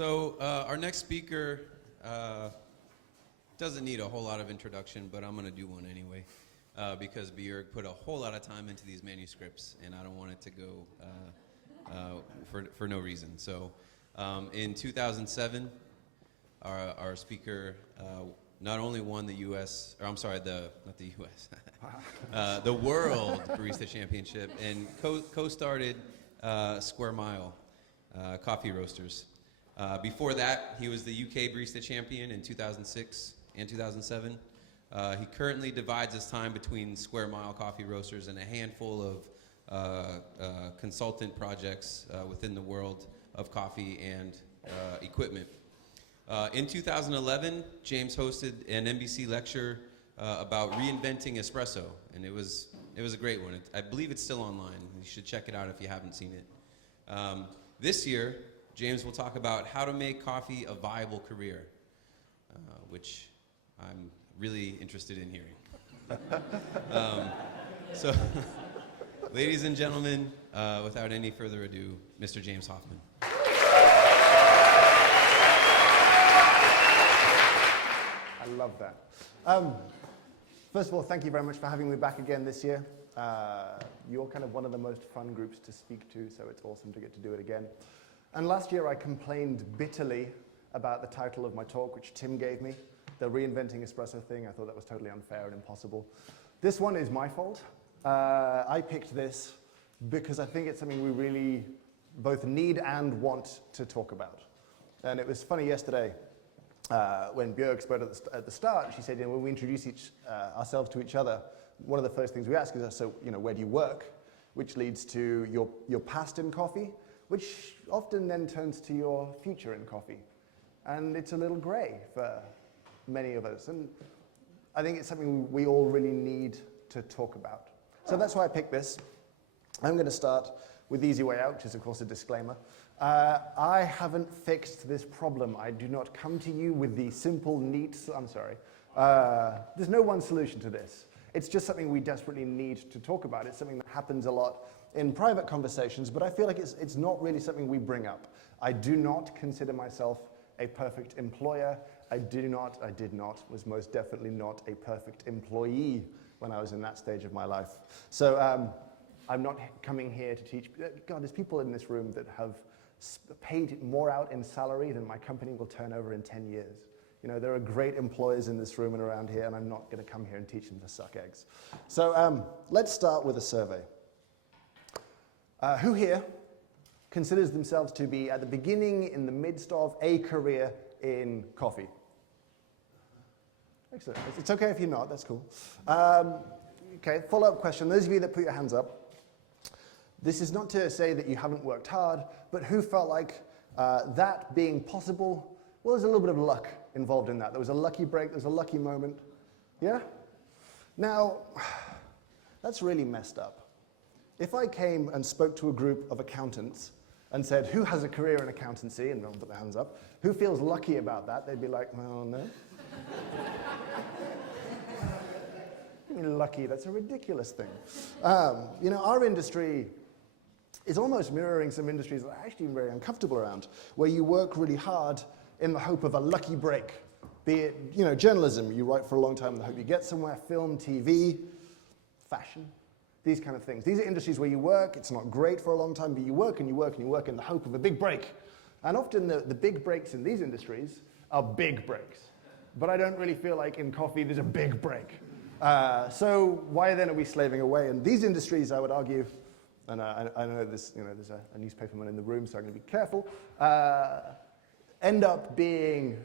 So our next speaker doesn't need a whole lot of introduction, but I'm going to do one anyway, because Björk put a whole lot of time into these manuscripts, and I don't want it to go for no reason. So in 2007, our speaker not only won the U.S., or I'm sorry, not the U.S., the World Barista Championship, and co-started Square Mile Coffee Roasters. Before that, he was the UK Barista Champion in 2006 and 2007. He currently divides his time between Square Mile Coffee Roasters and a handful of consultant projects within the world of coffee and equipment. In 2011, James hosted an NBC lecture about reinventing espresso, and it was a great one. I believe it's still online. You should check it out if you haven't seen it. This year, James will talk about how to make coffee a viable career, which I'm really interested in hearing. So, ladies and gentlemen, without any further ado, Mr. James Hoffmann. I love that. First of all, thank you very much for having me back again this year. You're kind of one of the most fun groups to speak to, so it's awesome to get to do it again. And last year I complained bitterly about the title of my talk, which Tim gave me, the Reinventing Espresso thing. I thought that was totally unfair and impossible. This one is my fault. I picked this because I think it's something we really both need and want to talk about. And it was funny yesterday when Björk spoke at the start. She said, when we introduce ourselves to each other, one of the first things we ask is, so, where do you work? Which leads to your past in coffee, which often then turns to your future in coffee. And it's a little gray for many of us. And I think it's something we all really need to talk about. So that's why I picked this. I'm going to start with the easy way out, which is, of course, a disclaimer. I haven't fixed this problem. I do not come to you with the simple, neat, I'm sorry. There's no one solution to this. It's just something we desperately need to talk about. It's something that happens a lot in private conversations, but I feel like it's not really something we bring up. I do not consider myself a perfect employer. I did not, was most definitely not a perfect employee when I was in that stage of my life. So I'm not coming here to teach. God, there's people in this room that have paid more out in salary than my company will turn over in 10 years. There are great employers in this room and around here, and I'm not going to come here and teach them to suck eggs. So let's start with a survey. Who here considers themselves to be at the beginning, in the midst of a career in coffee? Excellent. It's okay if you're not, that's cool. Okay, follow-up question. Those of you that put your hands up, this is not to say that you haven't worked hard, but who felt like that being possible, well, there's a little bit of luck involved in that. There was a lucky break, there was a lucky moment. Yeah? Now, that's really messed up. If I came and spoke to a group of accountants and said, who has a career in accountancy, and they'll put their hands up, who feels lucky about that, they'd be like, well, no. Lucky, that's a ridiculous thing. Our industry is almost mirroring some industries that are actually very uncomfortable around, where you work really hard in the hope of a lucky break. Be it, journalism, you write for a long time in the hope you get somewhere, film, TV, fashion, these kind of things. These are industries where you work, it's not great for a long time, but you work and you work and you work in the hope of a big break. And often the big breaks in these industries are big breaks. But I don't really feel like in coffee there's a big break. So why then are we slaving away? And these industries, I would argue, and I know this, there's a newspaperman in the room, so I'm going to be careful, end up being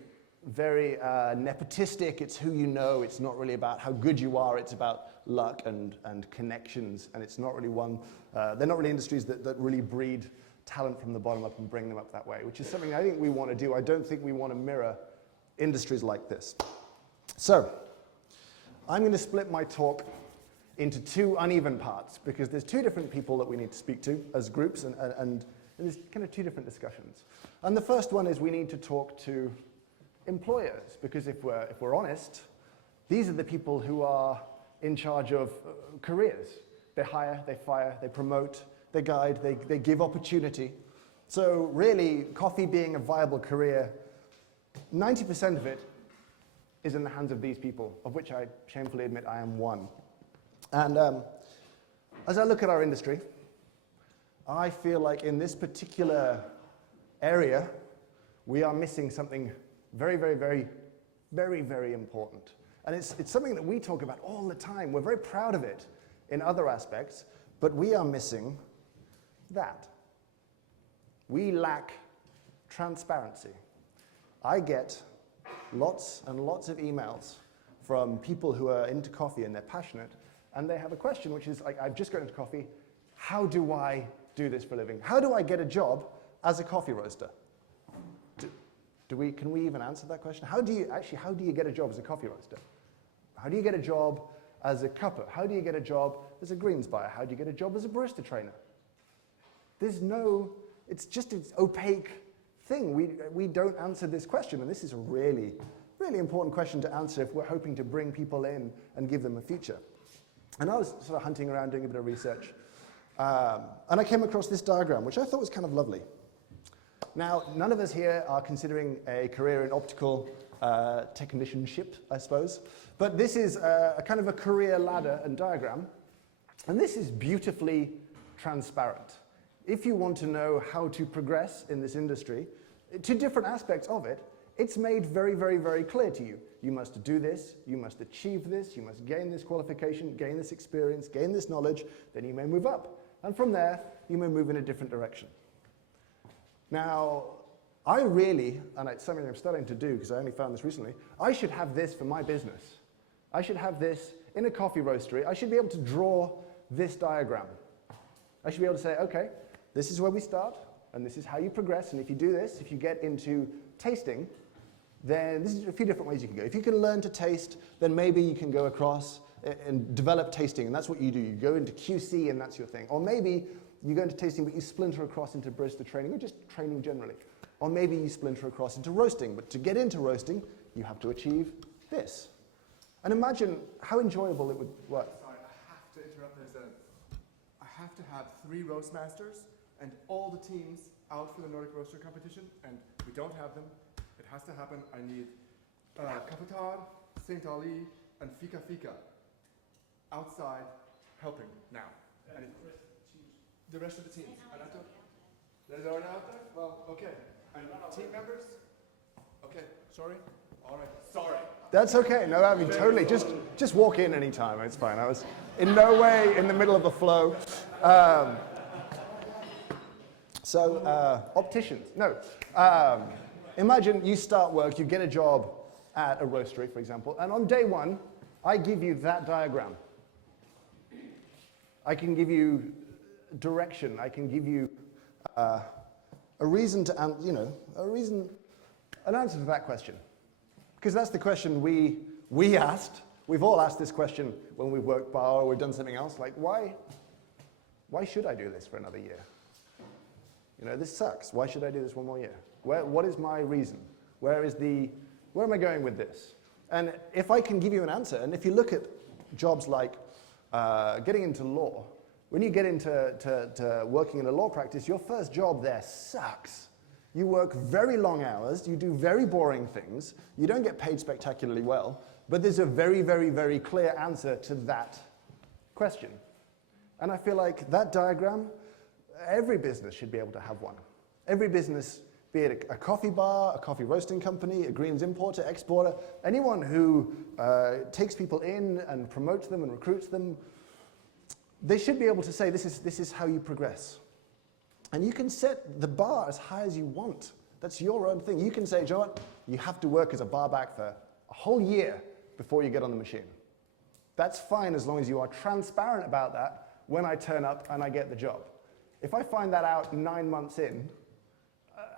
very nepotistic. It's who you know. It's not really about how good you are. It's about luck and connections. And it's not really they're not really industries that really breed talent from the bottom up and bring them up that way, which is something I think we want to do. I don't think we want to mirror industries like this. So I'm going to split my talk into two uneven parts because there's two different people that we need to speak to as groups, and there's kind of two different discussions. And the first one is we need to talk to employers, because if we're honest, these are the people who are in charge of careers. They hire, they fire, they promote, they guide, they give opportunity. So really, coffee being a viable career, 90% of it is in the hands of these people, of which I shamefully admit I am one. And as I look at our industry, I feel like in this particular area, we are missing something very, very, very, very, very important. And it's something that we talk about all the time. We're very proud of it in other aspects, but we are missing that. We lack transparency. I get lots and lots of emails from people who are into coffee and they're passionate, and they have a question which is like, I've just got into coffee, how do I do this for a living? How do I get a job as a coffee roaster? Can we even answer that question? How do you get a job as a coffee roaster? How do you get a job as a cupper? How do you get a job as a greens buyer? How do you get a job as a barista trainer? It's just an opaque thing. We don't answer this question, and this is a really, really important question to answer if we're hoping to bring people in and give them a future. And I was sort of hunting around doing a bit of research, and I came across this diagram, which I thought was kind of lovely. Now, none of us here are considering a career in optical technicianship, I suppose, but this is a kind of a career ladder and diagram, and this is beautifully transparent. If you want to know how to progress in this industry, to different aspects of it, it's made very, very, very clear to you. You must do this, you must achieve this, you must gain this qualification, gain this experience, gain this knowledge, then you may move up. And from there, you may move in a different direction. Now, I really, and it's something I'm starting to do because I only found this recently, I should have this for my business. I should have this in a coffee roastery. I should be able to draw this diagram. I should be able to say, okay, this is where we start, and this is how you progress, and if you do this, if you get into tasting, then this is a few different ways you can go. If you can learn to taste, then maybe you can go across and develop tasting, and that's what you do. You go into QC, and that's your thing. Or maybe you go into tasting, but you splinter across into barista training, or just training generally. Or maybe you splinter across into roasting, but to get into roasting, you have to achieve this. And imagine how enjoyable it would work. Sorry, I have to interrupt there. I have to have 3 roast masters and all the teams out for the Nordic roaster competition, and we don't have them. It has to happen. I need Kapatad, St. Ali, and Fika Fika outside helping now. And the rest of the teams. They're already out there? Well, okay. And team members? Okay, sorry? All right, sorry. That's okay. No, I mean, totally. Just walk in anytime. It's fine. I was in no way in the middle of the flow. Opticians. No. Imagine you start work, you get a job at a roastery, for example, and on day 1, I give you that diagram. I can give you direction. I can give you a reason to, an answer to that question. Because that's the question we asked. We've all asked this question when we've worked bar or we've done something else. Like, why should I do this for another year? This sucks. Why should I do this one more year? What is my reason? Where am I going with this? And if I can give you an answer, and if you look at jobs like getting into law, when you get into working in a law practice, your first job there sucks. You work very long hours, you do very boring things, you don't get paid spectacularly well, but there's a very, very, very clear answer to that question. And I feel like that diagram, every business should be able to have one. Every business, be it a coffee bar, a coffee roasting company, a greens importer, exporter, anyone who takes people in and promotes them and recruits them, they should be able to say, this is how you progress. And you can set the bar as high as you want. That's your own thing. You can say, Joe, you have to work as a bar back for a whole year before you get on the machine. That's fine as long as you are transparent about that when I turn up and I get the job. If I find that out 9 months in,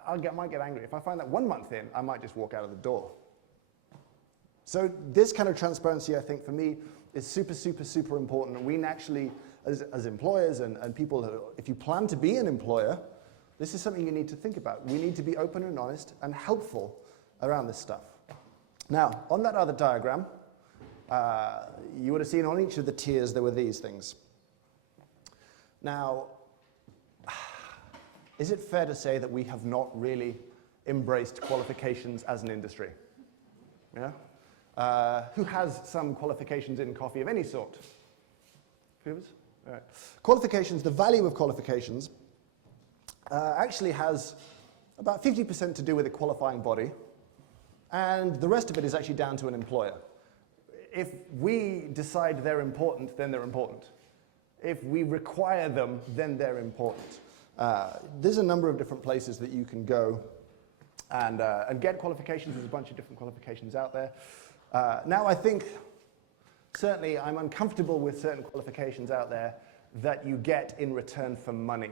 I might get angry. If I find that 1 month in, I might just walk out of the door. So this kind of transparency, I think, for me, is super, super, super important. And we naturally, as employers and people who, if you plan to be an employer, this is something you need to think about. We need to be open and honest and helpful around this stuff. Now, on that other diagram, you would have seen on each of the tiers there were these things. Now, is it fair to say that we have not really embraced qualifications as an industry? Yeah? Who has some qualifications in coffee of any sort? Few of us? All right. Qualifications, the value of qualifications actually has about 50% to do with a qualifying body, and the rest of it is actually down to an employer. If we decide they're important, then they're important. If we require them, then they're important. There's a number of different places that you can go and get qualifications. There's a bunch of different qualifications out there. Now I think, certainly I'm uncomfortable with certain qualifications out there that you get in return for money.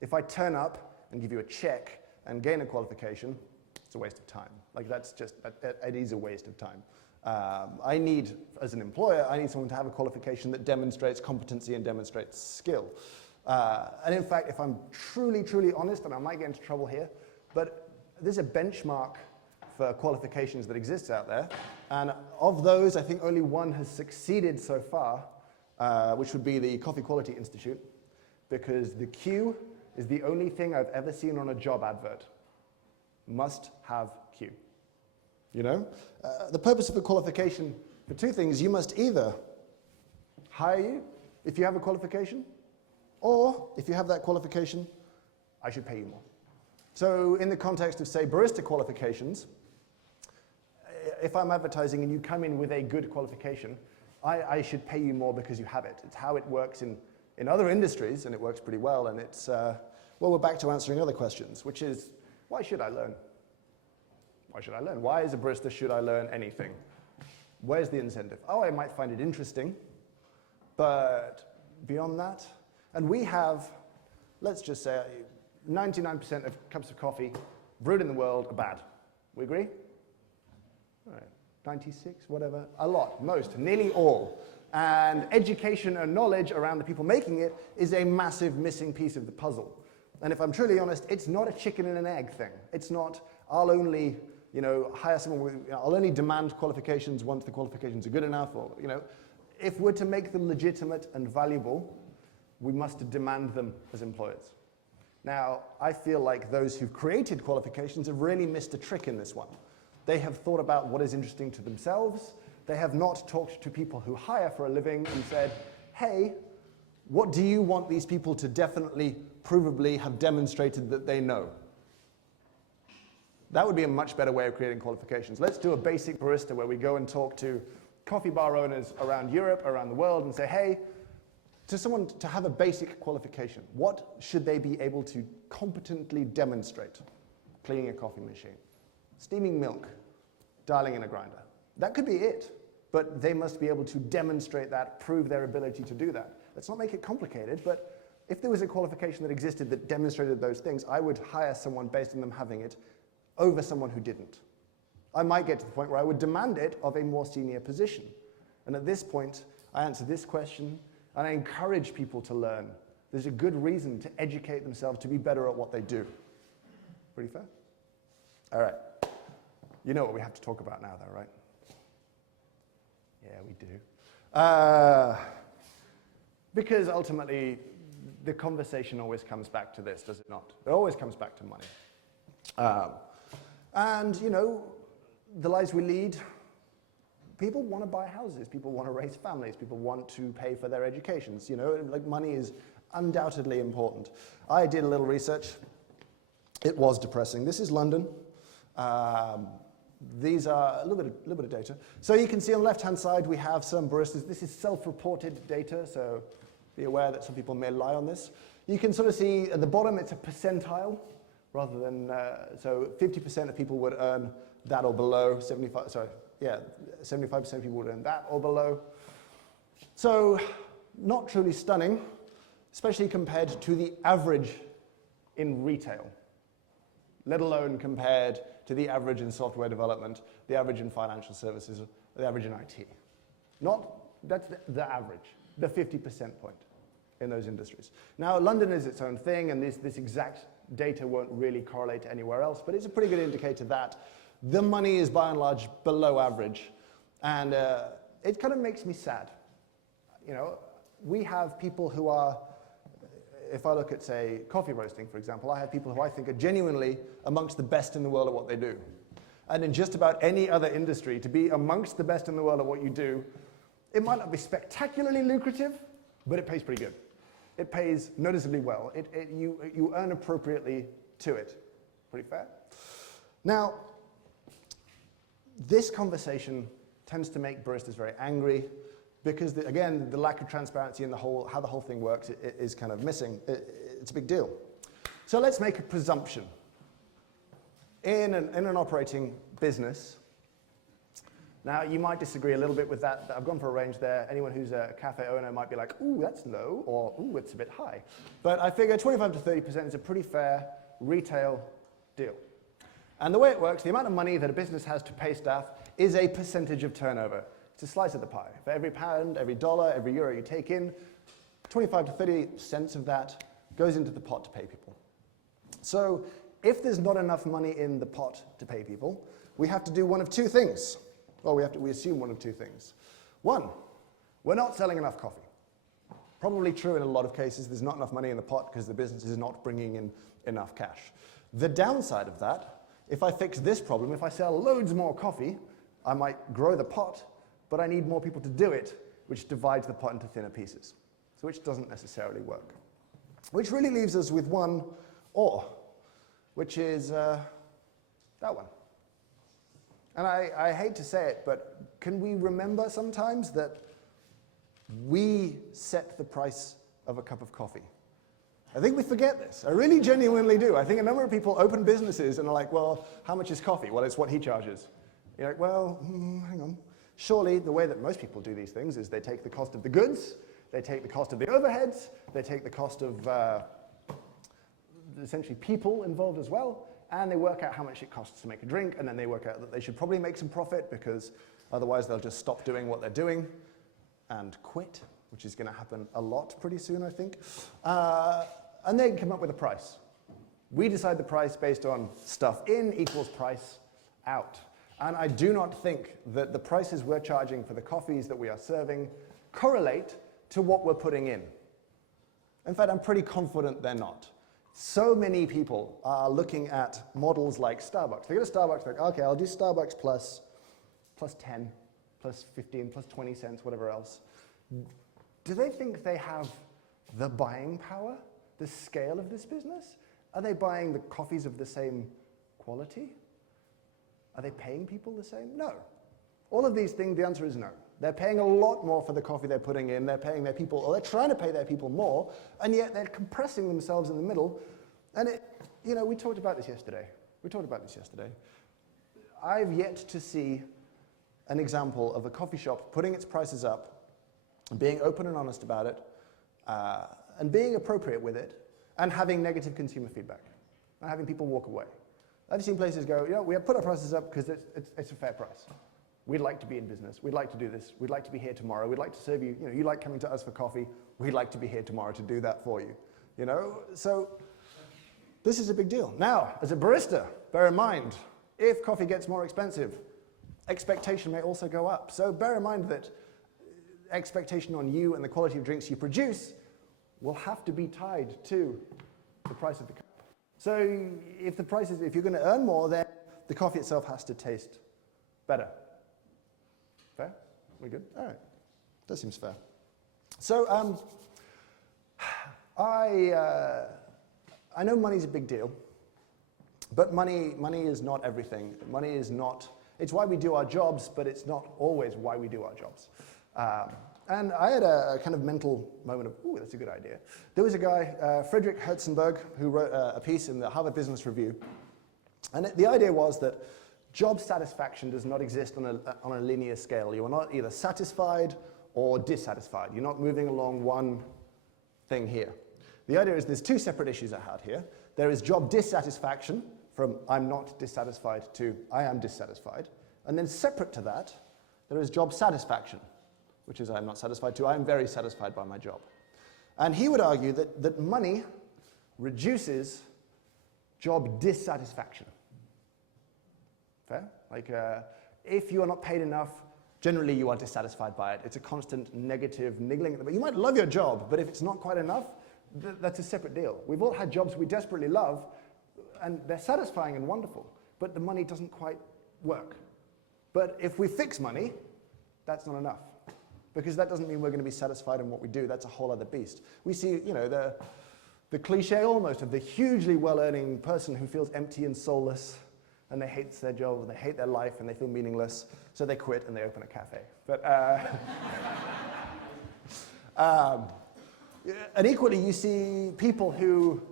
If I turn up and give you a check and gain a qualification, it's a waste of time. Like that's just, it is a waste of time. I need, as an employer, I need someone to have a qualification that demonstrates competency and demonstrates skill. And in fact, if I'm truly, truly honest, and I might get into trouble here, but there's a benchmark for qualifications that exists out there, and of those, I think only one has succeeded so far, which would be the Coffee Quality Institute, because the Q is the only thing I've ever seen on a job advert. Must have Q. You know? The purpose of a qualification for two things: you must either hire you if you have a qualification, or if you have that qualification, I should pay you more. So in the context of, say, barista qualifications, if I'm advertising and you come in with a good qualification, I should pay you more because you have it. It's how it works in other industries, and it works pretty well. And it's, well, we're back to answering other questions, which is, why should I learn? Why should I learn? Why, as a barista, should I learn anything? Where's the incentive? Oh, I might find it interesting, but beyond that, and we have, let's just say, 99% of cups of coffee brewed in the world are bad. We agree? All right. 96, whatever, a lot, most, nearly all. And education and knowledge around the people making it is a massive missing piece of the puzzle. And if I'm truly honest, it's not a chicken and an egg thing. It's not, I'll only, hire someone with, I'll only demand qualifications once the qualifications are good enough, or, if we're to make them legitimate and valuable, we must demand them as employers. Now, I feel like those who've created qualifications have really missed a trick in this one. They have thought about what is interesting to themselves. They have not talked to people who hire for a living and said, hey, what do you want these people to definitely, provably have demonstrated that they know? That would be a much better way of creating qualifications. Let's do a basic barista where we go and talk to coffee bar owners around Europe, around the world, and say, hey, to someone to have a basic qualification, what should they be able to competently demonstrate? Cleaning a coffee machine, steaming milk, dialing in a grinder. That could be it, but they must be able to demonstrate that, prove their ability to do that. Let's not make it complicated, but if there was a qualification that existed that demonstrated those things, I would hire someone based on them having it over someone who didn't. I might get to the point where I would demand it of a more senior position. And at this point, I answer this question, and I encourage people to learn. There's a good reason to educate themselves to be better at what they do. Pretty fair? All right. You know what we have to talk about now, though, right? Yeah, we do. Because ultimately, the conversation always comes back to this, does it not? It always comes back to money. And, the lives we lead, people want to buy houses, people want to raise families, people want to pay for their educations, like money is undoubtedly important. I did a little research. It was depressing. This is London. These are a little bit of data. So you can see on the left-hand side, we have some baristas. This is self-reported data, so be aware that some people may lie on this. You can sort of see at the bottom, it's a percentile, rather than, so 50% of people would earn that or below, 75% of people would earn that or below. So not truly stunning, especially compared to the average in retail, let alone compared to the average in software development, the average in financial services, the average in IT. That's the average, the 50% point in those industries. Now, London is its own thing, and this exact data won't really correlate to anywhere else, but it's a pretty good indicator that the money is by and large below average, and it kind of makes me sad. We have people who are if I look at, say, coffee roasting, for example, I have people who I think are genuinely amongst the best in the world at what they do. And in just about any other industry, to be amongst the best in the world at what you do, it might not be spectacularly lucrative, but it pays pretty good. It pays noticeably well. You earn appropriately to it. Pretty fair? Now, this conversation tends to make baristas very angry because, again, the lack of transparency in how the whole thing works is kind of missing. It's a big deal. So let's make a presumption. In an operating business, now you might disagree a little bit with that. I've gone for a range there. Anyone who's a cafe owner might be like, ooh, that's low, or ooh, it's a bit high. But I figure 25 to 30% is a pretty fair retail deal. And the way it works, the amount of money that a business has to pay staff is a percentage of turnover. It's a slice of the pie. For every pound, every dollar, every euro you take in, 25 to 30 cents of that goes into the pot to pay people. So if there's not enough money in the pot to pay people, we have to do one of two things. Well, we assume one of two things. One, we're not selling enough coffee. Probably true in a lot of cases. There's not enough money in the pot because the business is not bringing in enough cash. The downside of that, if I fix this problem, if I sell loads more coffee, I might grow the pot, but I need more people to do it, which divides the pot into thinner pieces, so which doesn't necessarily work. Which really leaves us with one or, which is that one. And I hate to say it, but can we remember sometimes that we set the price of a cup of coffee? I think we forget this. I really genuinely do. I think a number of people open businesses and are like, well, how much is coffee? Well, it's what he charges. You're like, well, hang on. Surely the way that most people do these things is they take the cost of the goods, they take the cost of the overheads, they take the cost of essentially people involved as well, and they work out how much it costs to make a drink, and then they work out that they should probably make some profit because otherwise they'll just stop doing what they're doing and quit, which is going to happen a lot pretty soon, I think. And they can come up with a price. We decide the price based on stuff in equals price out. And I do not think that the prices we're charging for the coffees that we are serving correlate to what we're putting in. In fact, I'm pretty confident they're not. So many people are looking at models like Starbucks. They go to Starbucks, like, okay, I'll do Starbucks plus 10, plus 15, plus 20 cents, whatever else. Do they think they have the buying power, the scale of this business? Are they buying the coffees of the same quality? Are they paying people the same? No. All of these things, the answer is no. They're paying a lot more for the coffee they're putting in. They're paying their people, or they're trying to pay their people more, and yet they're compressing themselves in the middle. And we talked about this yesterday. I've yet to see an example of a coffee shop putting its prices up, being open and honest about it, and being appropriate with it, and having negative consumer feedback, and having people walk away. I've seen places go, we have put our prices up because it's a fair price. We'd like to be in business. We'd like to do this. We'd like to be here tomorrow. We'd like to serve you. You like coming to us for coffee. We'd like to be here tomorrow to do that for you. So this is a big deal. Now, as a barista, bear in mind, if coffee gets more expensive, expectation may also go up. So bear in mind that expectation on you and the quality of drinks you produce will have to be tied to the price of the cup. So if you're going to earn more, then the coffee itself has to taste better. Fair? We good? All right. That seems fair. So I know money's a big deal, but money is not everything. Money is not, it's why we do our jobs, but it's not always why we do our jobs. And I had a kind of mental moment of, ooh, that's a good idea. There was a guy, Frederick Herzenberg, who wrote a piece in the Harvard Business Review. And the idea was that job satisfaction does not exist on a linear scale. You are not either satisfied or dissatisfied. You're not moving along one thing here. The idea is there's two separate issues at heart here. There is job dissatisfaction, from I'm not dissatisfied to I am dissatisfied. And then separate to that, there is job satisfaction, which is I'm not satisfied to, I'm very satisfied by my job. And he would argue that money reduces job dissatisfaction. Fair? Like, if you are not paid enough, generally you are dissatisfied by it. It's a constant negative niggling. But you might love your job, but if it's not quite enough, that's a separate deal. We've all had jobs we desperately love, and they're satisfying and wonderful, but the money doesn't quite work. But if we fix money, that's not enough, because that doesn't mean we're going to be satisfied in what we do. That's a whole other beast. We see, the cliche almost of the hugely well-earning person who feels empty and soulless, and they hate their job, and they hate their life, and they feel meaningless, so they quit and they open a cafe. But, and equally, you see people who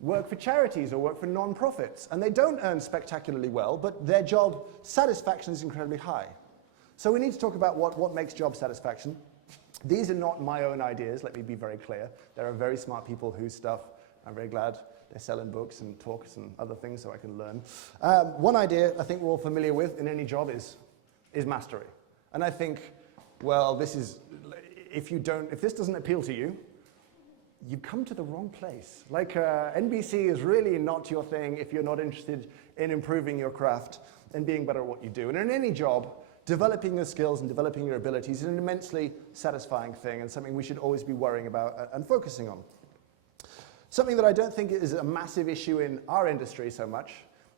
work for charities or work for non-profits, and they don't earn spectacularly well, but their job satisfaction is incredibly high. So we need to talk about what makes job satisfaction. These are not my own ideas, let me be very clear. There are very smart people whose stuff I'm very glad they're selling books and talks and other things so I can learn. One idea I think we're all familiar with in any job is mastery. And I think, well, if this doesn't appeal to you, you've come to the wrong place. Like NBC is really not your thing if you're not interested in improving your craft and being better at what you do. And in any job, developing your skills and developing your abilities is an immensely satisfying thing and something we should always be worrying about and focusing on. Something that I don't think is a massive issue in our industry so much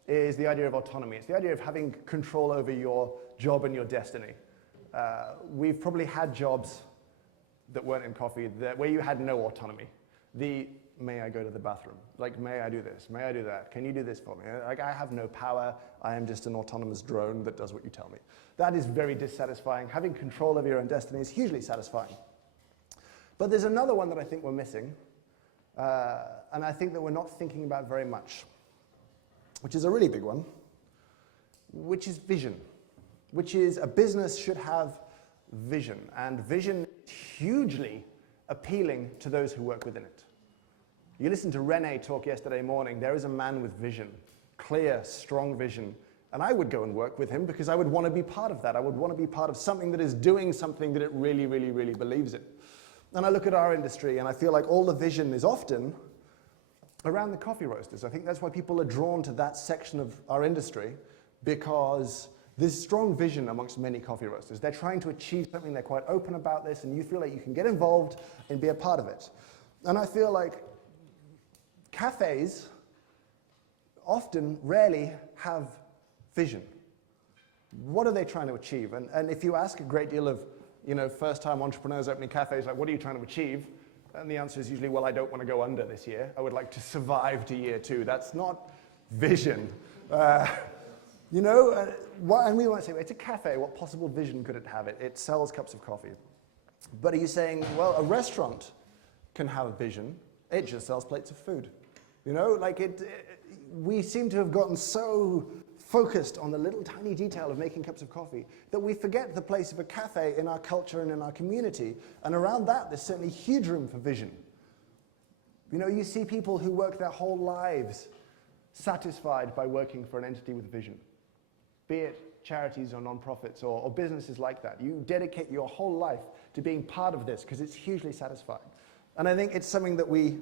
is the idea of autonomy. It's the idea of having control over your job and your destiny. We've probably had jobs that weren't in coffee where you had no autonomy. May I go to the bathroom? Like, may I do this? May I do that? Can you do this for me? Like, I have no power. I am just an autonomous drone that does what you tell me. That is very dissatisfying. Having control over your own destiny is hugely satisfying. But there's another one that I think we're missing, and I think that we're not thinking about very much, which is a really big one, which is vision, which is a business should have vision, and vision is hugely appealing to those who work within it. You listened to Rene talk yesterday morning. There is a man with vision, clear, strong vision, and I would go and work with him because I would want to be part of that. I would want to be part of something that is doing something that it really, really, really believes in. And I look at our industry and I feel like all the vision is often around the coffee roasters. I think that's why people are drawn to that section of our industry, because there's strong vision amongst many coffee roasters. They're trying to achieve something, they're quite open about this, and you feel like you can get involved and be a part of it. And I feel like cafes rarely have vision. What are they trying to achieve? And if you ask a great deal of first-time entrepreneurs opening cafes, like, what are you trying to achieve? And the answer is usually, well, I don't want to go under this year. I would like to survive to year 2. That's not vision. And we might say, it's a cafe, what possible vision could it have? It sells cups of coffee. But are you saying, well, a restaurant can have a vision, it just sells plates of food. We seem to have gotten so focused on the little tiny detail of making cups of coffee that we forget the place of a cafe in our culture and in our community. And around that, there's certainly huge room for vision. You see people who work their whole lives satisfied by working for an entity with vision, be it charities or non-profits or businesses like that. You dedicate your whole life to being part of this because it's hugely satisfying. And I think it's something that we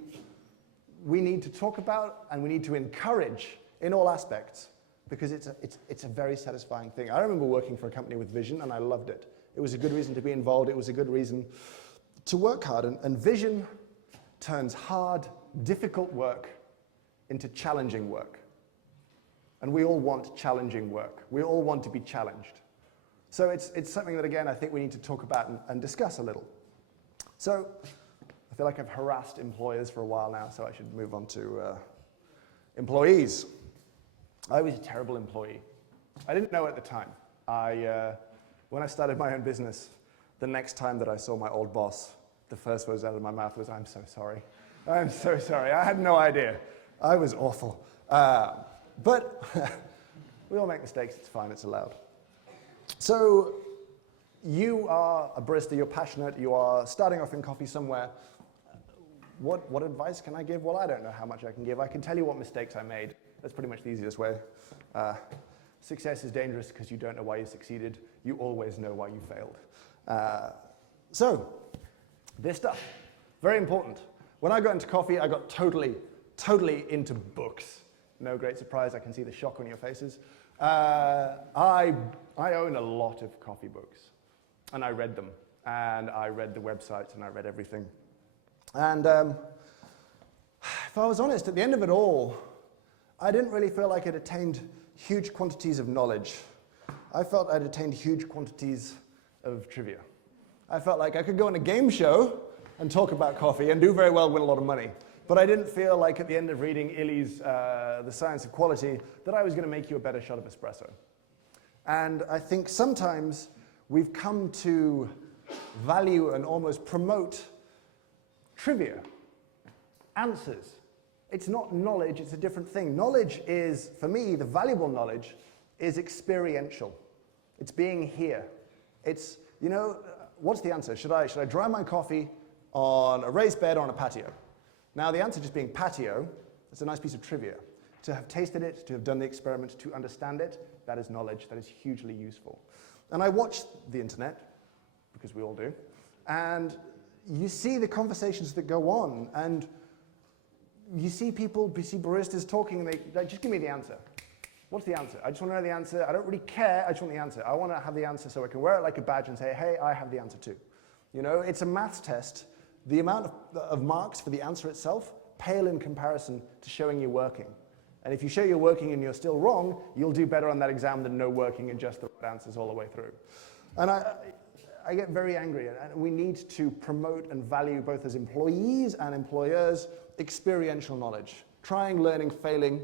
need to talk about and we need to encourage in all aspects, because it's a very satisfying thing. I remember working for a company with vision and I loved it. It was a good reason to be involved. It was a good reason to work hard. And vision turns hard, difficult work into challenging work. And we all want challenging work. We all want to be challenged. So it's something that, again, I think we need to talk about and discuss a little. So I feel like I've harassed employers for a while now, so I should move on to employees. I was a terrible employee. I didn't know at the time. When I started my own business, the next time that I saw my old boss, the first words out of my mouth was, "I'm so sorry. I'm so sorry. I had no idea. I was awful." But we all make mistakes. It's fine. It's allowed. So you are a barista. You're passionate. You are starting off in coffee somewhere. What advice can I give? Well, I don't know how much I can give. I can tell you what mistakes I made. That's pretty much the easiest way. Success is dangerous because you don't know why you succeeded. You always know why you failed. So this stuff, very important. When I got into coffee, I got totally into books. No great surprise. I can see the shock on your faces. I own a lot of coffee books, and I read them, and I read the websites, and I read everything. And if I was honest, at the end of it all, I didn't really feel like I'd attained huge quantities of knowledge. I felt I'd attained huge quantities of trivia. I felt like I could go on a game show and talk about coffee and do very well, win a lot of money. But I didn't feel like at the end of reading Illy's The Science of Quality that I was going to make you a better shot of espresso. And I think sometimes we've come to value and almost promote trivia, answers. It's not knowledge, it's a different thing. Knowledge is, for me, the valuable knowledge is experiential. It's being here. It's, you know, what's the answer? Should I dry my coffee on a raised bed or on a patio? Now, the answer just being patio, it's a nice piece of trivia. To have tasted it, to have done the experiment, to understand it, that is knowledge, that is hugely useful. And I watch the internet, because we all do, and you see the conversations that go on, and you see people, you see baristas talking, and they just give me the answer. What's the answer? I just want to know the answer. I don't really care, I just want the answer. I want to have the answer so I can wear it like a badge and say, hey, I have the answer too. You know, it's a maths test. The amount of marks for the answer itself pale in comparison to showing you're working. And if you show you're working and you're still wrong, you'll do better on that exam than no working and just the right answers all the way through. And I get very angry, and we need to promote and value, both as employees and employers, experiential knowledge. Trying, learning, failing,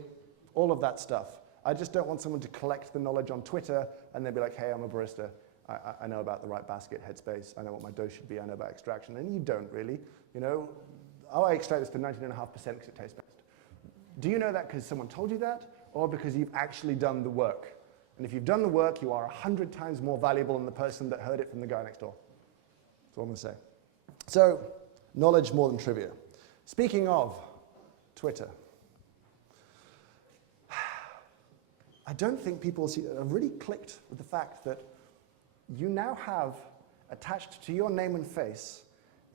all of that stuff. I just don't want someone to collect the knowledge on Twitter and then be like, hey, I'm a barista. I know about the right basket headspace. I know what my dose should be. I know about extraction. And you don't really. You know, oh, I extract this to 19.5% because it tastes best. Do you know that because someone told you that, or because you've actually done the work? And if you've done the work, you are 100 times more valuable than the person that heard it from the guy next door. That's all I'm going to say. So, knowledge more than trivia. Speaking of Twitter, I don't think people have really clicked with the fact that you now have attached to your name and face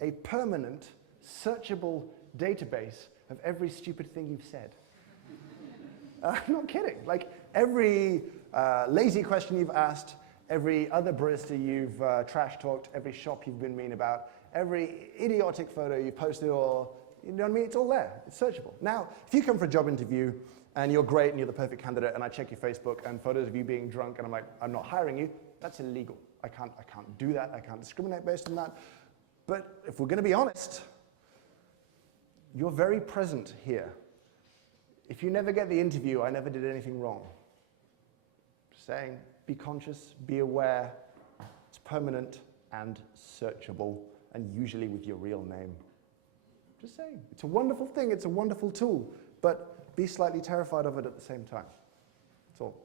a permanent, searchable database of every stupid thing you've said. I'm not kidding. Like every lazy question you've asked, every other barista you've trash talked, every shop you've been mean about, every idiotic photo you've posted, or, you know what I mean? It's all there. It's searchable. Now, if you come for a job interview and you're great and you're the perfect candidate, and I check your Facebook and photos of you being drunk, and I'm like, I'm not hiring you, that's illegal. I can't do that. I can't discriminate based on that. But if we're going to be honest, you're very present here. If you never get the interview, I never did anything wrong. Just saying, be conscious, be aware. It's permanent and searchable, and usually with your real name. Just saying. It's a wonderful thing. It's a wonderful tool. But be slightly terrified of it at the same time. That's all.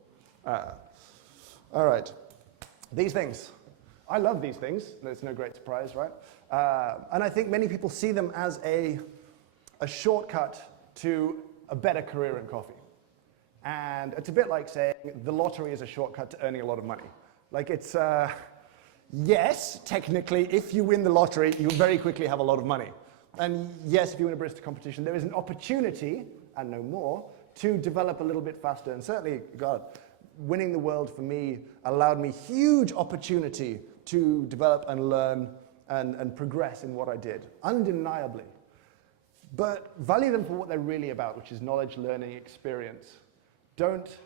All right. These things. I love these things. There's no great surprise, right? And I think many people see them as a shortcut to a better career in coffee. And it's a bit like saying the lottery is a shortcut to earning a lot of money. Like it's, yes, technically, if you win the lottery, you very quickly have a lot of money. And yes, if you win a barista competition, there is an opportunity, and no more, to develop a little bit faster. And certainly, God, winning the world for me allowed me huge opportunity to develop and learn and progress in what I did, undeniably. But value them for what they're really about, which is knowledge, learning, experience. Don't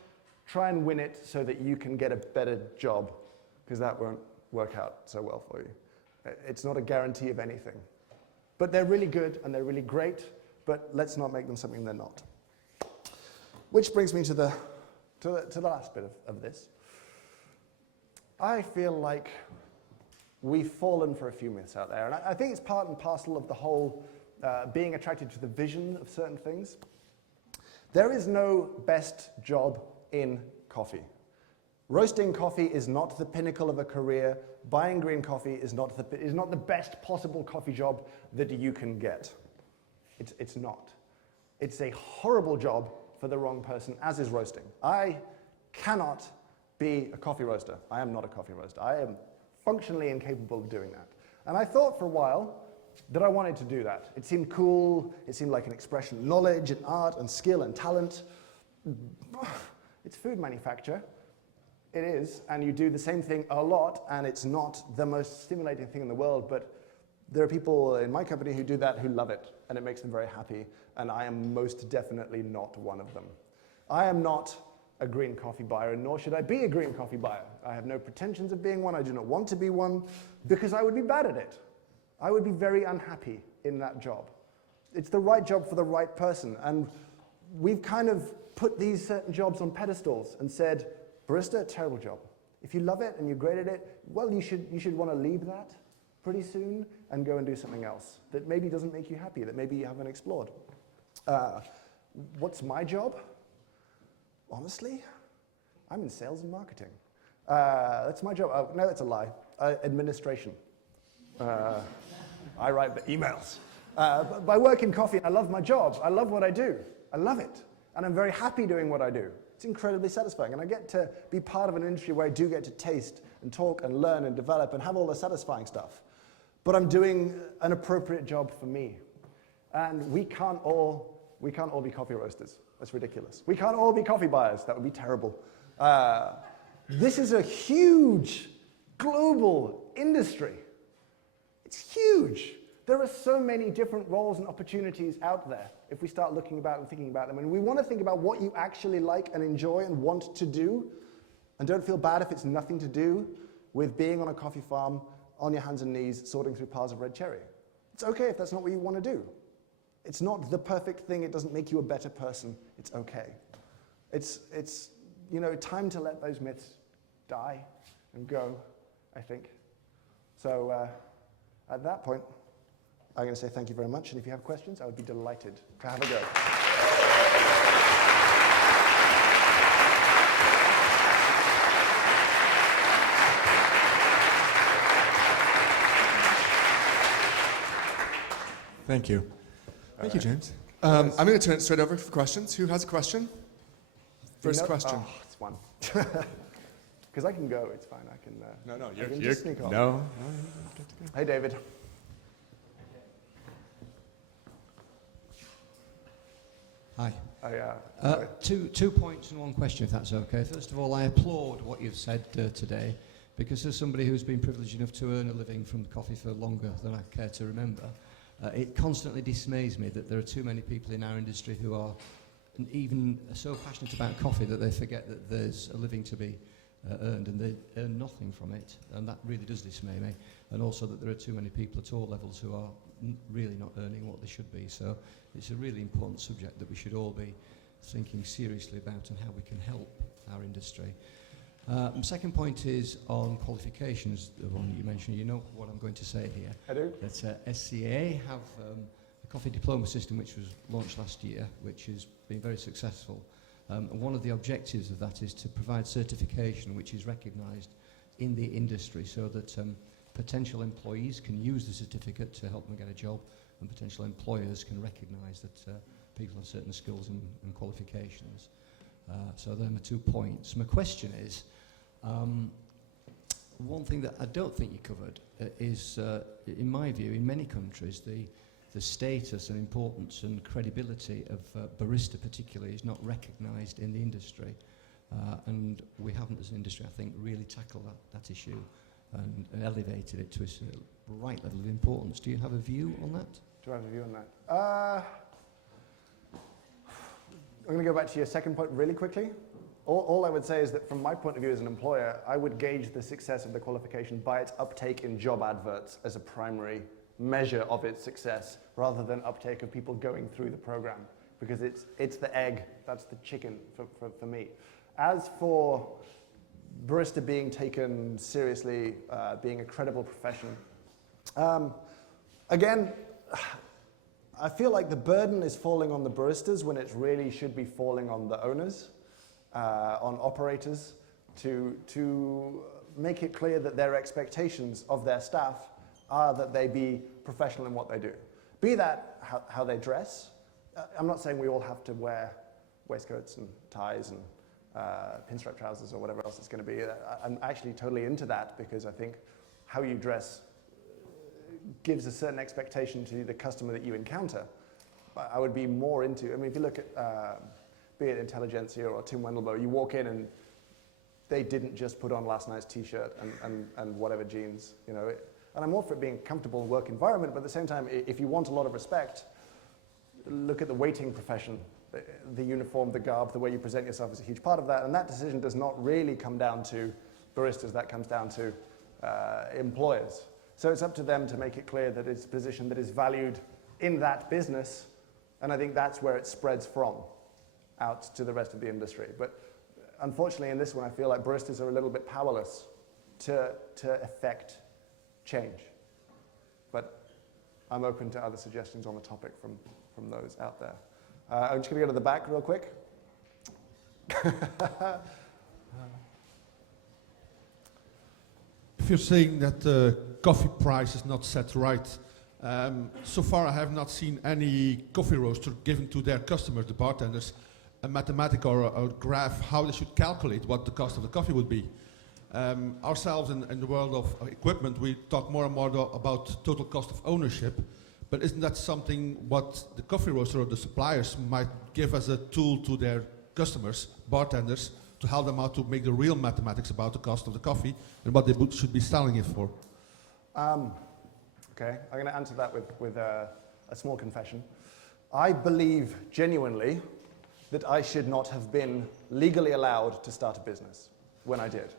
try and win it so that you can get a better job, because that won't work out so well for you. It's not a guarantee of anything. But they're really good and they're really great, but let's not make them something they're not. Which brings me to the last bit of this. I feel like we've fallen for a few myths out there, and I think it's part and parcel of the whole being attracted to the vision of certain things. There is no best job in coffee. Roasting coffee is not the pinnacle of a career. Buying green coffee is not the best possible coffee job that you can get. It's not. It's a horrible job for the wrong person, as is roasting. I cannot be a coffee roaster. I am not a coffee roaster. I am functionally incapable of doing that. And I thought for a while that I wanted to do that. It seemed cool. It seemed like an expression of knowledge and art and skill and talent. It's food manufacture. It is, and you do the same thing a lot, and it's not the most stimulating thing in the world, but There are people in my company who do that who love it, and it makes them very happy, and I am most definitely not one of them. I am not a green coffee buyer, nor should I be a green coffee buyer. I have no pretensions of being one. I do not want to be one, because I would be bad at it. I would be very unhappy in that job. It's the right job for the right person, and we've kind of put these certain jobs on pedestals and said, barista, terrible job. If you love it and you're great at it, well, you should want to leave that pretty soon and go and do something else that maybe doesn't make you happy, that maybe you haven't explored. What's my job? Honestly, I'm in sales and marketing. That's my job. Oh, no, that's a lie. Administration. I write the emails. But I work in coffee and I love my job. I love what I do. I love it. And I'm very happy doing what I do. It's incredibly satisfying. And I get to be part of an industry where I do get to taste and talk and learn and develop and have all the satisfying stuff. But I'm doing an appropriate job for me. And we can't all be coffee roasters. That's ridiculous. We can't all be coffee buyers. That would be terrible. This is a huge global industry. It's huge. There are so many different roles and opportunities out there if we start looking about and thinking about them. And we want to think about what you actually like and enjoy and want to do. And don't feel bad if it's nothing to do with being on a coffee farm on your hands and knees sorting through piles of red cherry. It's okay if that's not what you want to do. It's not the perfect thing. It doesn't make you a better person. It's okay. It's time to let those myths die and go, I think. So at that point, I'm going to say thank you very much, and if you have questions, I would be delighted to have a go. Thank you. Thank you, James. I'm going to turn it straight over for questions. Who has a question? First question. Oh, it's one. Because I can go, it's fine. I can. No, I can just sneak off. No. Hey, David. Hi. Sorry. Two points and one question, if that's okay. First of all, I applaud what you've said today, because as somebody who's been privileged enough to earn a living from coffee for longer than I care to remember, it constantly dismays me that there are too many people in our industry who are even so passionate about coffee that they forget that there's a living to be earned, and they earn nothing from it, and that really does dismay me. And also that there are too many people at all levels who are really not earning what they should be. So it's a really important subject that we should all be thinking seriously about, and how we can help our industry. Second point is on qualifications, the one that you mentioned. You know what I'm going to say here. I do. That SCA have a coffee diploma system which was launched last year, which has been very successful. And one of the objectives of that is to provide certification which is recognised in the industry, so that potential employees can use the certificate to help them get a job, and potential employers can recognise that people have certain skills and qualifications. So they're my 2 points. My question is, one thing that I don't think you covered is, in my view, in many countries, the status and importance and credibility of barista particularly is not recognised in the industry. And we haven't, as an industry, I think, really tackled that issue and elevated it to a right level of importance. Do you have a view on that? Do I have a view on that? I'm going to go back to your second point really quickly. All I would say is that from my point of view as an employer, I would gauge the success of the qualification by its uptake in job adverts as a primary measure of its success, rather than uptake of people going through the program, because it's the egg, that's the chicken for me. As for barista being taken seriously, being a credible profession, again, I feel like the burden is falling on the baristas when it really should be falling on the owners, on operators, to make it clear that their expectations of their staff are that they be professional in what they do. Be that how they dress. I'm not saying we all have to wear waistcoats and ties and pinstripe trousers or whatever else it's going to be. I'm actually totally into that, because I think how you dress gives a certain expectation to the customer that you encounter. I would be more into, I mean, if you look at, be it Intelligentsia or Tim Wendelboe, you walk in and they didn't just put on last night's t-shirt and whatever jeans, you know. And I'm all for it being a comfortable work environment, but at the same time, if you want a lot of respect, look at the waiting profession. The uniform, the garb, the way you present yourself is a huge part of that, and that decision does not really come down to baristas, that comes down to employers. So it's up to them to make it clear that it's a position that is valued in that business, and I think that's where it spreads from out to the rest of the industry. But unfortunately in this one, I feel like baristas are a little bit powerless to affect change. But I'm open to other suggestions on the topic from those out there. I'm just going to go to the back real quick. If you're saying that the coffee price is not set right, so far I have not seen any coffee roaster giving to their customers, the bartenders, a mathematic or a graph how they should calculate what the cost of the coffee would be. Ourselves in the world of equipment, we talk more and more about total cost of ownership. But isn't that something what the coffee roaster or the suppliers might give as a tool to their customers, bartenders, to help them out to make the real mathematics about the cost of the coffee and what they should be selling it for? Okay, I'm going to answer that with a small confession. I believe genuinely that I should not have been legally allowed to start a business when I did.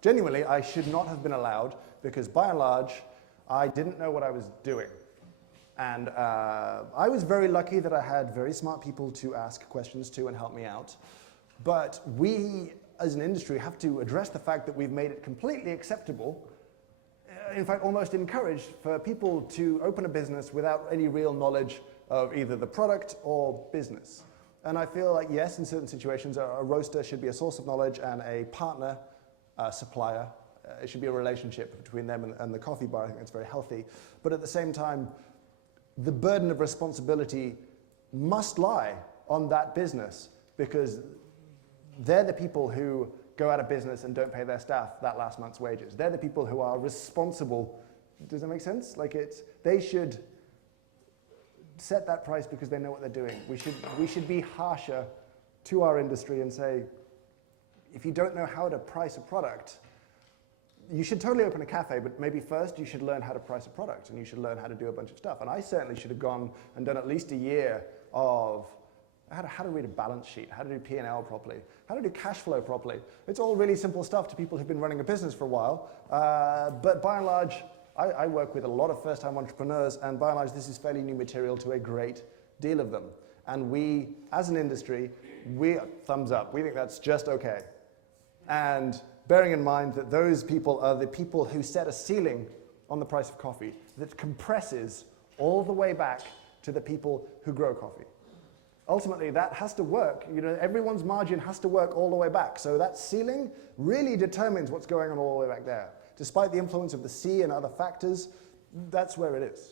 Genuinely, I should not have been allowed because by and large, I didn't know what I was doing. And I was very lucky that I had very smart people to ask questions to and help me out. But we, as an industry, have to address the fact that we've made it completely acceptable, in fact, almost encouraged for people to open a business without any real knowledge of either the product or business. And I feel like, yes, in certain situations, a roaster should be a source of knowledge and a partner, supplier. It should be a relationship between them and the coffee bar. I think that's very healthy. But at the same time, the burden of responsibility must lie on that business because they're the people who go out of business and don't pay their staff that last month's wages. They're the people who are responsible. Does that make sense? Like they should set that price because they know what they're doing. We should be harsher to our industry and say, if you don't know how to price a product, you should totally open a cafe, but maybe first you should learn how to price a product and you should learn how to do a bunch of stuff. And I certainly should have gone and done at least a year of how to read a balance sheet, how to do P&L properly, how to do cash flow properly. It's all really simple stuff to people who've been running a business for a while. But by and large, I work with a lot of first-time entrepreneurs, and by and large, this is fairly new material to a great deal of them. And we, as an industry, thumbs up. We think that's just okay. And bearing in mind that those people are the people who set a ceiling on the price of coffee that compresses all the way back to the people who grow coffee. Ultimately, that has to work. You know, everyone's margin has to work all the way back. So that ceiling really determines what's going on all the way back there. Despite the influence of the sea and other factors, that's where it is.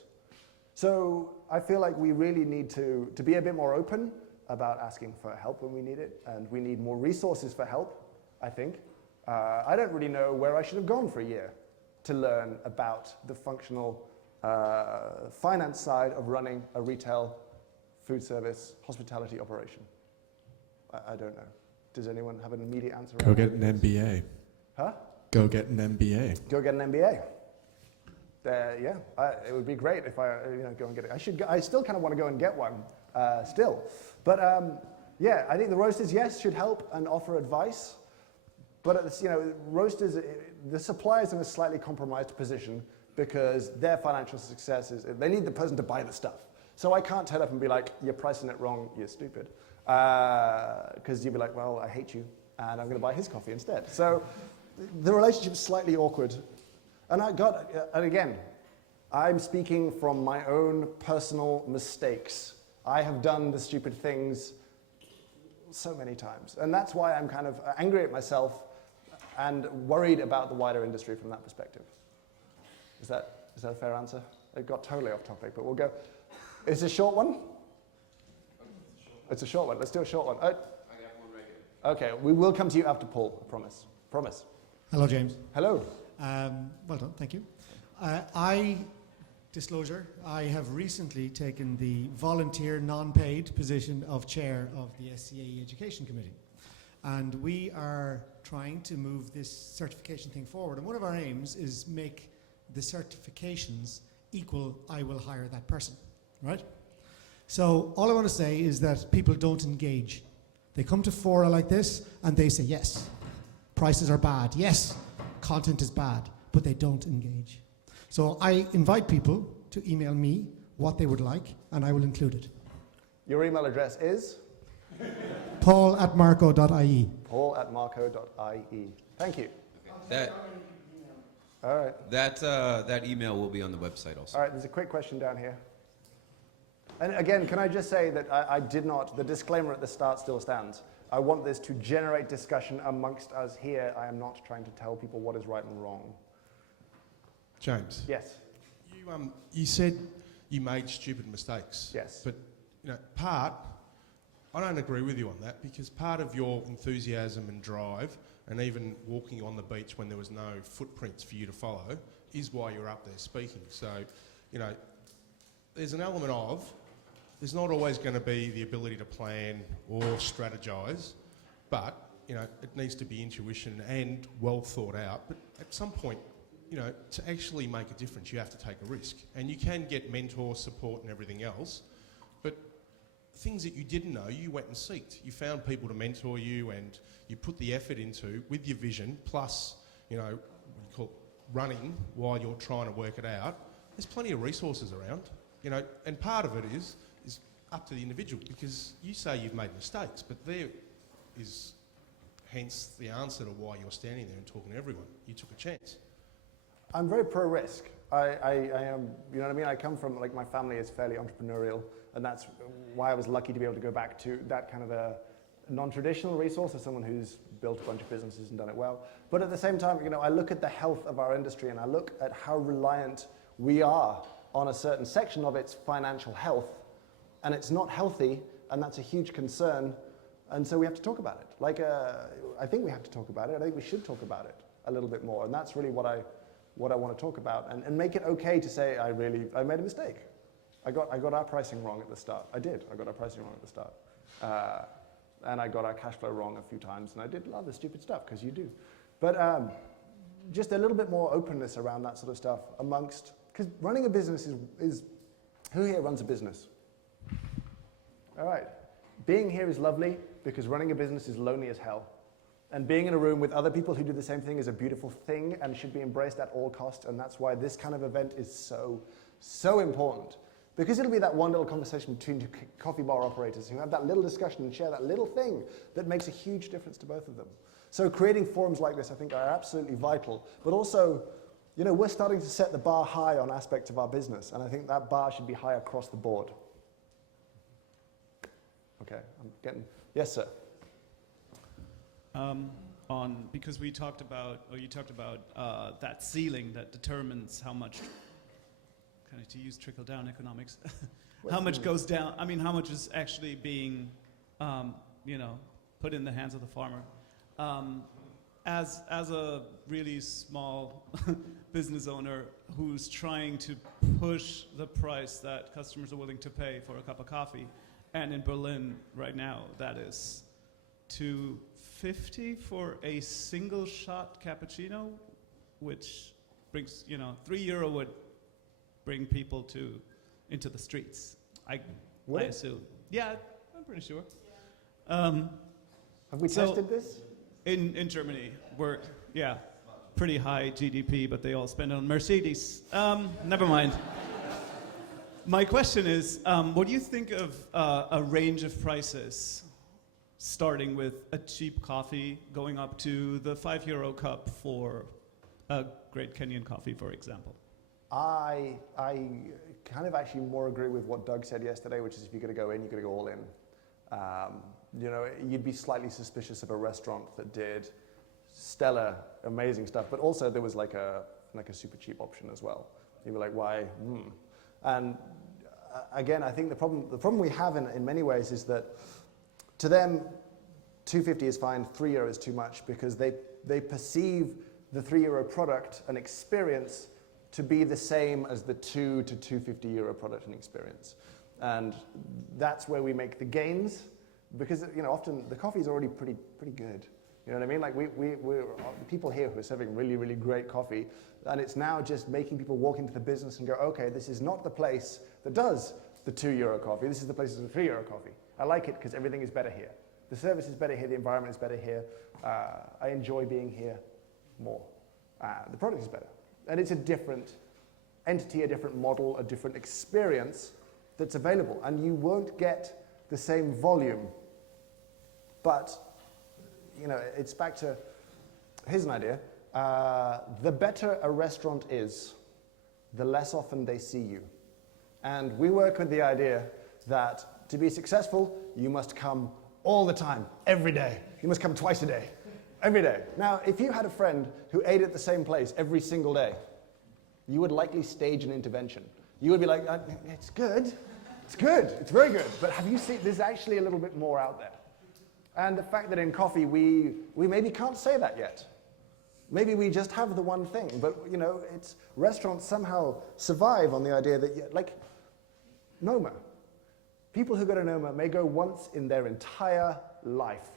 So I feel like we really need to be a bit more open about asking for help when we need it, and we need more resources for help, I think. I don't really know where I should have gone for a year to learn about the functional finance side of running a retail food service hospitality operation. I don't know. Does anyone have an immediate answer? Go get an MBA. Huh? Go get an MBA. Go get an MBA. Yeah, it would be great if I go and get it. I still kind of want to go and get one still. But yeah, I think the roasters, yes, should help and offer advice. But roasters, the supplier's in a slightly compromised position because their financial success is, they need the person to buy the stuff. So I can't turn up and be like, you're pricing it wrong, you're stupid. Because you'd be like, well, I hate you, and I'm going to buy his coffee instead. So the relationship's slightly awkward. And again, I'm speaking from my own personal mistakes. I have done the stupid things so many times. And that's why I'm kind of angry at myself and worried about the wider industry from that perspective. Is that a fair answer? It got totally off topic, but we'll go. Is it a short one? It's a short one. Let's do a short one. I got one right here. Okay, we will come to you after Paul, I promise. Promise. Hello, James. Hello. Well done, thank you. Disclosure, I have recently taken the volunteer, non-paid position of chair of the SCAE Education Committee. And we are trying to move this certification thing forward. And one of our aims is make the certifications equal I will hire that person, right? So all I want to say is that people don't engage. They come to fora like this and they say, yes, prices are bad. Yes, content is bad, but they don't engage. So I invite people to email me what they would like, and I will include it. Your email address is? paul@marco.ie. paul@marco.ie. Thank you. That All right. that email will be on the website also. All right, there's a quick question down here. And again, can I just say that I did not, the disclaimer at the start still stands. I want this to generate discussion amongst us here. I am not trying to tell people what is right and wrong. James, Yes, you said you made stupid mistakes. yes. But, I don't agree with you on that, because part of your enthusiasm and drive, and even walking on the beach when there was no footprints for you to follow, is why you're up there speaking. So, there's an element of, there's not always going to be the ability to plan or strategise, but, it needs to be intuition and well thought out. But at some point, to actually make a difference, you have to take a risk. And you can get mentor support and everything else, but things that you didn't know, you went and seeked. You found people to mentor you, and you put the effort into with your vision, plus, what you call running while you're trying to work it out. There's plenty of resources around, and part of it is up to the individual, because you say you've made mistakes, but there is hence the answer to why you're standing there and talking to everyone. You took a chance. I'm very pro-risk. I am, you know what I mean? I come from, my family is fairly entrepreneurial, and that's why I was lucky to be able to go back to that kind of a non-traditional resource as someone who's built a bunch of businesses and done it well. But at the same time, I look at the health of our industry, and I look at how reliant we are on a certain section of its financial health, and it's not healthy, and that's a huge concern, and so we have to talk about it. I think we have to talk about it. I think we should talk about it a little bit more, and that's really what I want to talk about, and make it okay to say I made a mistake. I got our pricing wrong at the start. I got our pricing wrong at the start, and I got our cash flow wrong a few times, and I did a lot of the stupid stuff, because you do. But just a little bit more openness around that sort of stuff because running a business is who here runs a business? All right, being here is lovely, because running a business is lonely as hell. And being in a room with other people who do the same thing is a beautiful thing and should be embraced at all costs. And that's why this kind of event is so important. Because it'll be that one little conversation between two coffee bar operators who have that little discussion and share that little thing that makes a huge difference to both of them. So creating forums like this, I think, are absolutely vital. But also, we're starting to set the bar high on aspects of our business. And I think that bar should be high across the board. Okay, yes, sir. Because you talked about that ceiling that determines how much, kind of to use trickle-down economics, how much goes down. I mean, how much is actually being, put in the hands of the farmer. As a really small business owner who's trying to push the price that customers are willing to pay for a cup of coffee, and in Berlin right now, that is $2.50 for a single shot cappuccino, which brings, €3 would bring people into the streets. I assume. Yeah, I'm pretty sure. Have we tested this? In Germany, we're pretty high GDP, but they all spend it on Mercedes. Never mind. My question is, what do you think of a range of prices, starting with a cheap coffee, going up to the €5 cup for a great Kenyan coffee, for example? I kind of actually more agree with what Doug said yesterday, which is if you're going to go in, you're going to go all in. You'd be slightly suspicious of a restaurant that did stellar, amazing stuff, but also there was like a super cheap option as well. You'd be like, why? And again, I think the problem we have in many ways is that to them, €2.50 is fine, €3 is too much, because they perceive the €3 product and experience to be the same as the €2 to €2.50 product and experience. And that's where we make the gains, because often the coffee is already pretty good. You know what I mean? Like we're people here who are serving really, really great coffee, and it's now just making people walk into the business and go, okay, this is not the place that does the €2 coffee. This is the place that does the €3 coffee. I like it because everything is better here. The service is better here. The environment is better here. I enjoy being here more. The product is better. And it's a different entity, a different model, a different experience that's available. And you won't get the same volume. But, you know, it's back to, here's an idea. The better a restaurant is, the less often they see you. And we work with the idea that to be successful, you must come all the time, every day. You must come twice a day, every day. Now, if you had a friend who ate at the same place every single day, you would likely stage an intervention. You would be like, it's good, it's very good. But have you seen, there's actually a little bit more out there. And the fact that in coffee, we maybe can't say that yet. Maybe we just have the one thing, but you know, it's restaurants somehow survive on the idea that, like, Noma. People who go to Noma may go once in their entire life.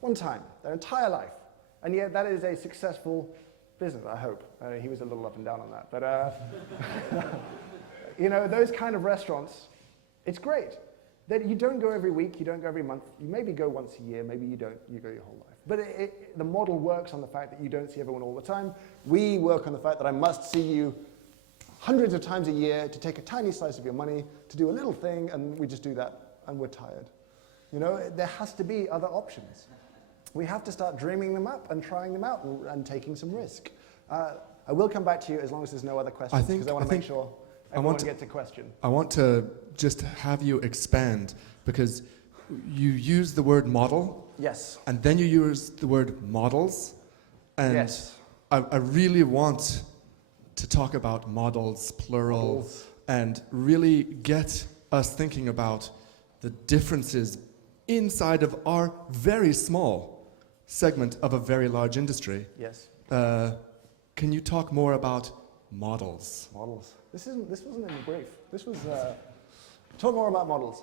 One time, their entire life. And yet that is a successful business, I hope. He was a little up and down on that. But, you know, those kind of restaurants, it's great. That you don't go every week, you don't go every month. You maybe go once a year, maybe you don't, you go your whole life. But the model works on the fact that you don't see everyone all the time. We work on the fact that I must see you hundreds of times a year to take a tiny slice of your money, to do a little thing, and we just do that, and we're tired. You know, there has to be other options. We have to start dreaming them up and trying them out and taking some risk. I will come back to you as long as there's no other questions, because I want to make sure everyone gets a question. I want to just have you expand, because you use the word model. Yes. And then you use the word models. And yes. I really want to talk about models, plural, and really get us thinking about the differences inside of our very small segment of a very large industry. Yes. Can you talk more about models? Models. This wasn't in the brief. This was talk more about models.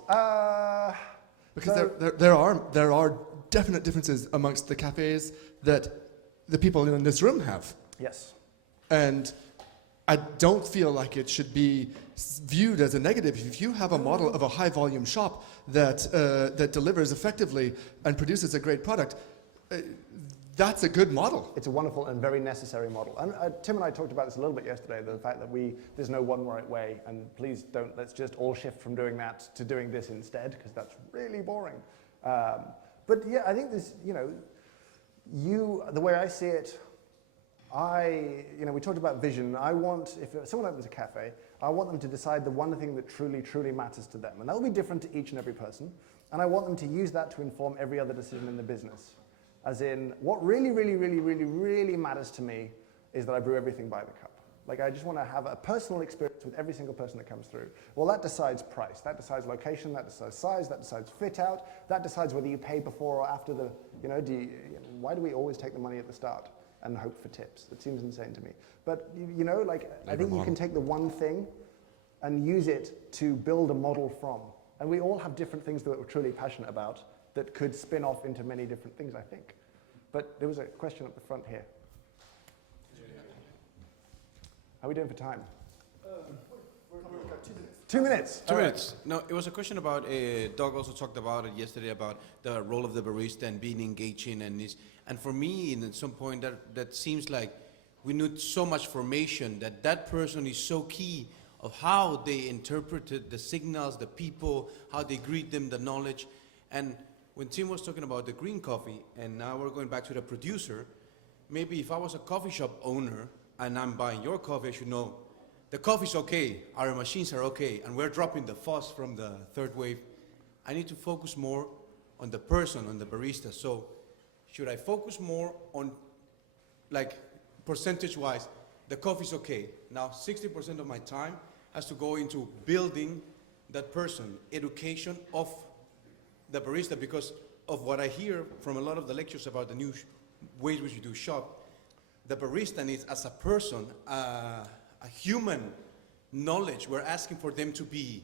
Because there are definite differences amongst the cafes that the people in this room have. Yes. And I don't feel like it should be viewed as a negative. If you have a model of a high volume shop that delivers effectively and produces a great product, that's a good model. It's a wonderful and very necessary model. And Tim and I talked about this a little bit yesterday, the fact that there's no one right way, and please let's just all shift from doing that to doing this instead, because that's really boring. But yeah, I think this, you know, the way I see it, we talked about vision. If someone opens a cafe, I want them to decide the one thing that truly, truly matters to them. And that will be different to each and every person. And I want them to use that to inform every other decision in the business. As in, what really, really, really, really, really matters to me is that I brew everything by the cup. Like, I just want to have a personal experience with every single person that comes through. Well, that decides price, that decides location, that decides size, that decides fit out, that decides whether you pay before or after the, why do we always take the money at the start and hope for tips? That seems insane to me. But, I think you can take the one thing and use it to build a model from. And we all have different things that we're truly passionate about that could spin off into many different things, I think. But there was a question up the front here. How are we doing for time? We've got 2 minutes. 2 minutes. 2 minutes. No, it was a question about, Doug also talked about it yesterday, about the role of the barista and being engaging and for me, at some point, that seems like we need so much formation that person is so key of how they interpreted the signals, the people, how they greet them, the knowledge. And when Tim was talking about the green coffee, and now we're going back to the producer, maybe if I was a coffee shop owner and I'm buying your coffee, I should know the coffee's okay, our machines are okay, and we're dropping the fuss from the third wave. I need to focus more on the person, on the barista. So should I focus more on, like, percentage-wise, the coffee's okay. Now 60% of my time has to go into building that person, education of the barista, because of what I hear from a lot of the lectures about the new ways we should do shop. The barista needs, as a person, a human knowledge. We're asking for them to be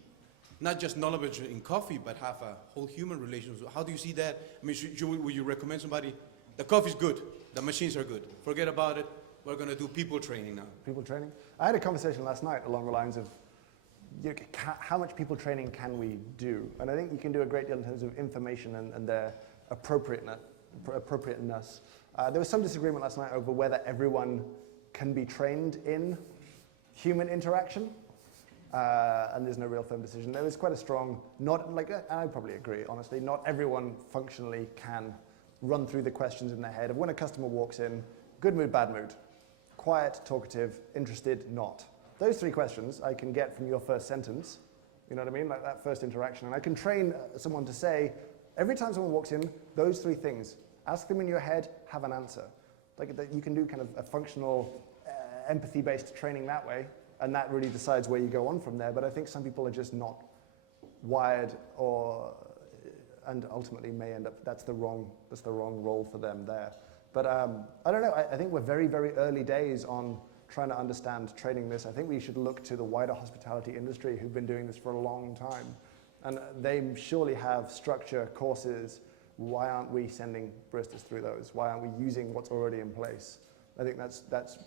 not just knowledgeable in coffee, but have a whole human relationship. How do you see that? I mean, would you recommend somebody The coffee's good. The machines are good. Forget about it. We're going to do people training now. People training? I had a conversation last night along the lines of how much people training can we do? And I think you can do a great deal in terms of information and their appropriateness. There was some disagreement last night over whether everyone can be trained in human interaction. And there's no real firm decision. There was quite a strong, I probably agree, honestly, not everyone functionally can run through the questions in their head of when a customer walks in, good mood, bad mood, quiet, talkative, interested, not. Those 3 questions I can get from your first sentence, you know what I mean, like that first interaction. And I can train someone to say, every time someone walks in, those 3 things, ask them in your head, have an answer. Like that you can do kind of a functional, empathy-based training that way, and that really decides where you go on from there. But I think some people are just not wired and ultimately may end up, that's the wrong role for them there. But I don't know, I think we're very, very early days on trying to understand training this. I think we should look to the wider hospitality industry who've been doing this for a long time. And they surely have structure, courses. Why aren't we sending baristas through those? Why aren't we using what's already in place? I think that's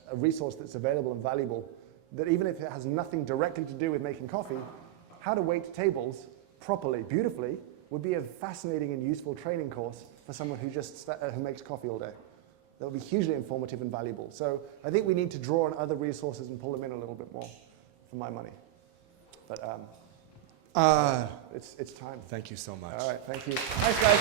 a resource that's available and valuable, that even if it has nothing directly to do with making coffee, how to wait tables properly, beautifully, would be a fascinating and useful training course for someone who makes coffee all day. That would be hugely informative and valuable. So I think we need to draw on other resources and pull them in a little bit more, for my money. But it's time. Thank you so much. All right, thank you. Thanks, guys.